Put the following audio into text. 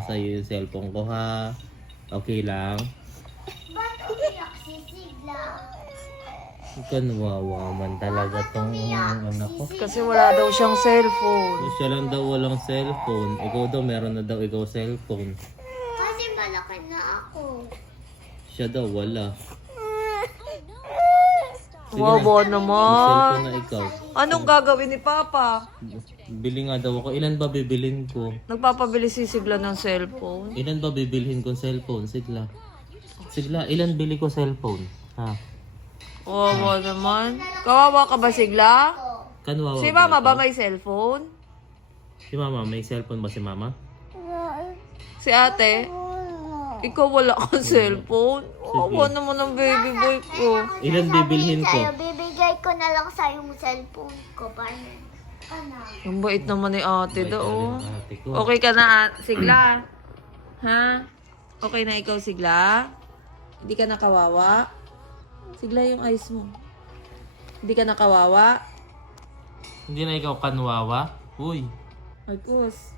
lang sa'yo yung cellphone ko, ha? Okay lang? Ba't umiyak si Sigla? Kanwawa man talaga tong anak ko. Kasi wala daw siyang cellphone. Siya lang daw walang cellphone. Ikaw daw, meron na daw ikaw cellphone. Kasi malaki na ako. Siya daw wala. Sige Wawa na, naman. cellphone na ikaw. Anong gagawin ni Papa? Bili nga daw ako. Ilan ba bibilhin ko? Nagpapabili si Sigla ng cellphone. Ilan ba bibilhin kong cellphone? Sigla. Sigla, ilan bili ko cellphone? Ha? Wawa naman. Kawawa ka ba, Sigla? Kanwawa Si ba Mama ito? ba may cellphone? Si Mama, may cellphone ba si Mama? Si ate? Ikaw wala kang cellphone? Wawa naman ang baby boy ko. Ilan bibilhin ko? Sa'yo, bibigay ko na lang sa yung cellphone ko. Paano? Anak. Ang bait naman ni ate Bait daw. na rin ang ate ko. Okay ka na, Sigla? Ha? Okay na ikaw, Sigla? Hindi ka nakawawa? Sigla yung eyes mo. Hindi ka nakawawa? Hindi na ikaw kanwawa? Uy. Ay, kus.